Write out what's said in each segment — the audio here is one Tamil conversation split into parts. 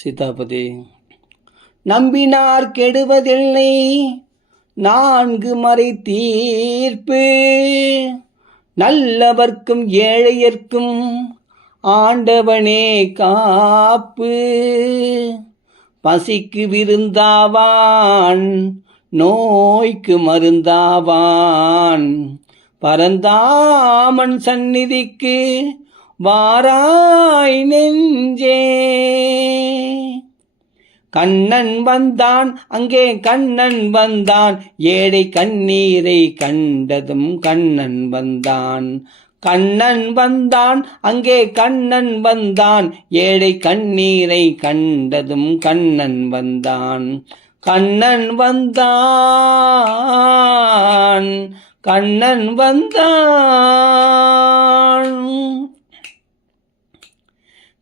சீதாபதி. நம்பினார் கெடுவதில்லை நான்கு மறை தீர்ப்பு, நல்லவர்க்கும் ஏழையர்க்கும் ஆண்டவனே காப்பு. பசிக்கு விருந்தாவான் நோய்க்கு மருந்தாவான், பரந்தாமன் சந்நிதிக்கு வாராய் நெஞ்சே. கண்ணன் வந்தான் அங்கே கண்ணன் வந்தான், ஏழை கண்ணீரை கண்டதும் கண்ணன் வந்தான். கண்ணன் வந்தான் அங்கே கண்ணன் வந்தான், ஏழை கண்ணீரை கண்டதும் கண்ணன் வந்தான். கண்ணன் வந்தான், கண்ணன் வந்தான்.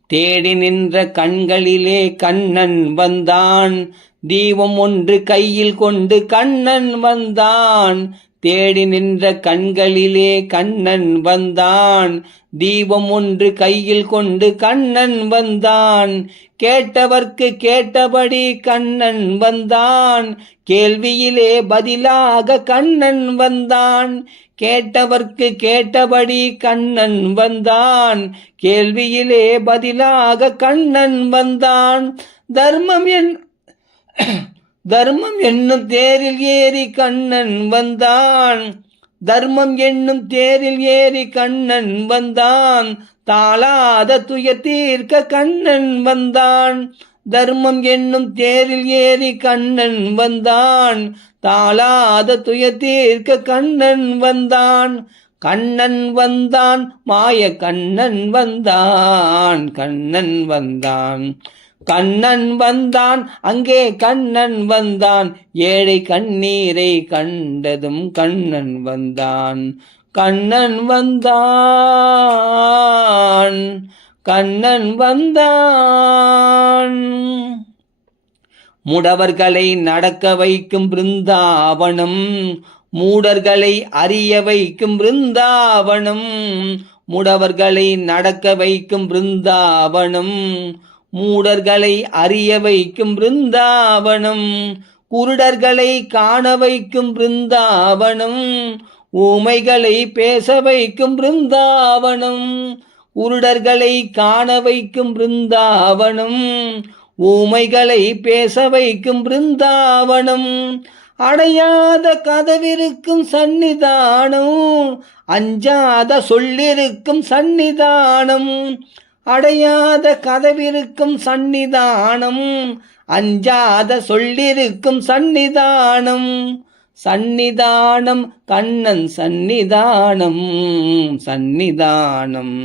தேடி நின்ற கண்களிலே கண்ணன் வந்தான், தீபம் ஒன்று கையில் கொண்டு கண்ணன் வந்தான். தேடி நின்ற கண்களிலே கண்ணன் வந்தான், தீபம் ஒன்று கையில் கொண்டு கண்ணன் வந்தான். கேட்டவர்க்கு கேட்டபடி கண்ணன் வந்தான், கேள்வியிலே பதிலாக கண்ணன் வந்தான். கேட்டவர்க்கு கேட்டபடி கண்ணன் வந்தான், கேள்வியிலே பதிலாக கண்ணன் வந்தான். தர்மம் என்னும் தேரில் ஏறி கண்ணன் வந்தான், தர்மம் என்னும் தேரில் ஏறி கண்ணன் வந்தான். தாளாத துயர் தீர்க்க கண்ணன் வந்தான், தர்மம் என்னும் தேரில் ஏறி கண்ணன் வந்தான். தாளாத துயர் தீர்க்க கண்ணன் வந்தான். கண்ணன் வந்தான் மாய கண்ணன் வந்தான், கண்ணன் வந்தான். கண்ணன் வந்தான் அங்கே கண்ணன் வந்தான், ஏழை கண்ணீரை கண்டதும் கண்ணன் வந்தான். கண்ணன் வந்தான், கண்ணன் வந்தான். முடவர்களை நடக்க வைக்கும் பிருந்தாவனம், மூடர்களை அறிய வைக்கும் பிருந்தாவனம். முடவர்களை நடக்க வைக்கும் பிருந்தாவனம், மூடர்களை அறிய வைக்கும் பிருந்தாவனம். குருடர்களை காண வைக்கும் பிருந்தாவனம், ஊமைகளை பேச வைக்கும் பிருந்தாவனம். குருடர்களை காண வைக்கும் பிருந்தாவனம், ஊமைகளை பேச வைக்கும் பிருந்தாவனம். அடையாத கதவிருக்கும் சந்நிதானம், அஞ்சாத சொல்லிருக்கும் சந்நிதானம். அடையாத கதவிருக்கும் சந்நிதானம், அஞ்சாத சொல்லிருக்கும் சந்நிதானம். சந்நிதானம் கண்ணன் சந்நிதானம், சந்நிதானம்.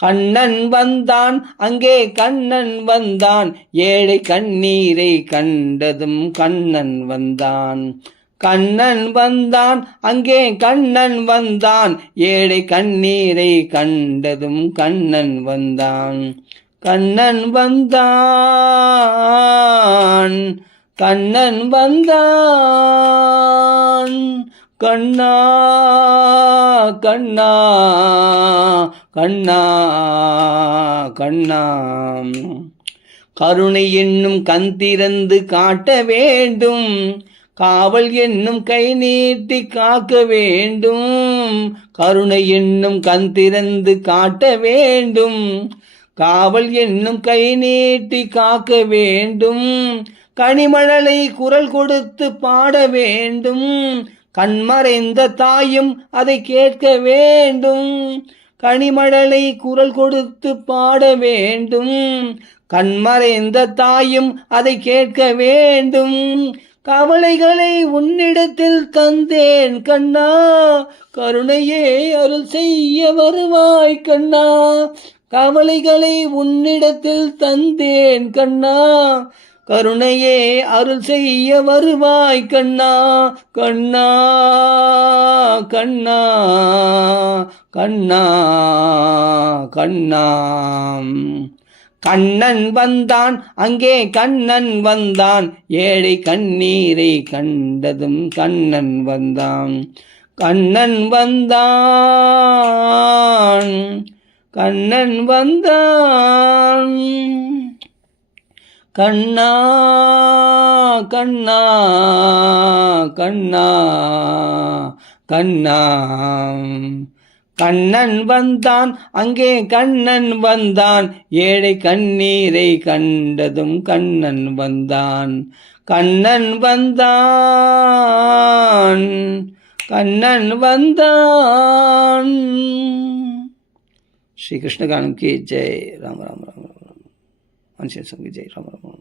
கண்ணன் வந்தான் அங்கே கண்ணன் வந்தான், ஏழை கண்ணீரை கண்டதும் கண்ணன் வந்தான். கண்ணன் வந்தான் அங்கே கண்ணன் வந்தான், ஏழை கண்ணீரை கண்டதும் கண்ணன் வந்தான். கண்ணன் வந்தான், கண்ணன் வந்தான். கண்ணா கண்ணா கண்ணா கண்ணா. கருணை என்னும் கண் திறந்து காட்ட வேண்டும், காவல் என்னும் கை நீட்டி காக்க வேண்டும். கருணை என்னும் கண் திறந்து காட்ட வேண்டும், காவல் என்னும் கை நீட்டி காக்க வேண்டும். கனிமழலை குரல் கொடுத்து பாட வேண்டும், கண்மறைந்த தாயும் அதை கேட்க வேண்டும். கனிமழலை குரல் கொடுத்து பாட வேண்டும், கண்மறைந்த தாயும் அதை கேட்க வேண்டும். கவலைகளை உன்னிடத்தில் தந்தேன் கண்ணா, கருணையே அருள் செய்ய வருவாய் கண்ணா. கவலைகளை உன்னிடத்தில் தந்தேன் கண்ணா, கருணையே அருள் செய்ய வருவாய் கண்ணா. கண்ணா கண்ணா கண்ணா கண்ணா. கண்ணன் வந்தான் அங்கே கண்ணன் வந்தான், ஏழை கண்ணீரை கண்டதும் கண்ணன் வந்தான். கண்ணன் வந்தான், கண்ணன் வந்தான். கண்ணா கண்ணா கண்ணா கண்ணா கண்ணன் வந்தான் அங்கே கண்ணன் வந்தான் ஏழை கண்ணீரை கண்டதும் கண்ணன் வந்தான் கண்ணன் வந்தான் கண்ணன் வந்தான். श्री कृष्ण गानम की जय. राम राम राम राम राम. जय राम राम.